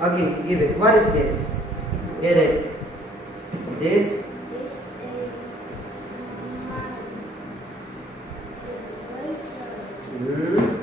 Okay, give it. What is this? Get it. This. Hmm.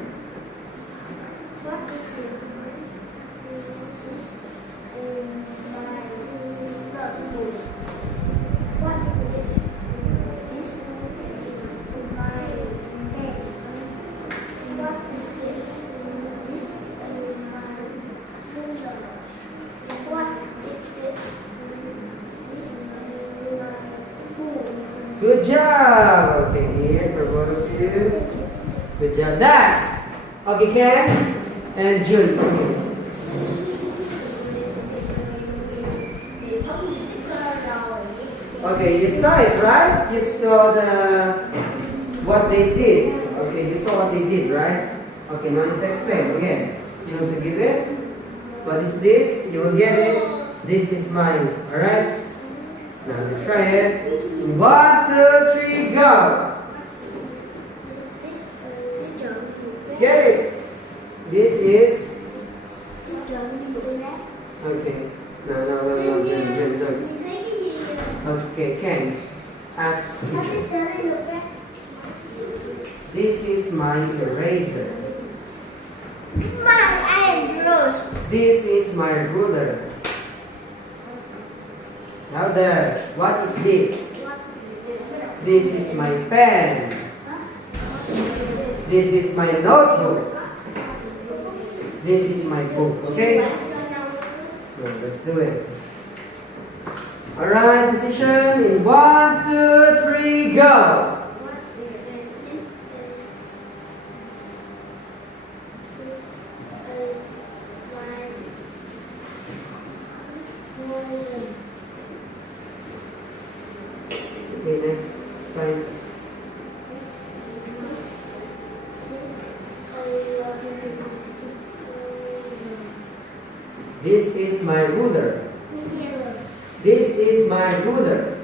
Good job. Okay, here for both of you. Good job. Next. Okay, Ken and June. Okay, you saw it, right? You saw what they did. Okay, you saw what they did, right? Okay, now to explain again. You have to give it. What is this? You will get it. This is mine. Alright? Now let's try it. 1, 2, 3, go! Get it. This is. Okay. No. Jim. Okay, Ken. Ask teacher. This is my eraser. This is my ruler. Now there. What is this? This is my pen. This is my notebook. This is my book. Okay? Now, let's do it. Alright, position in 1, 2, 3, go! Okay, next. Fine. This is my ruler. This is my ruler.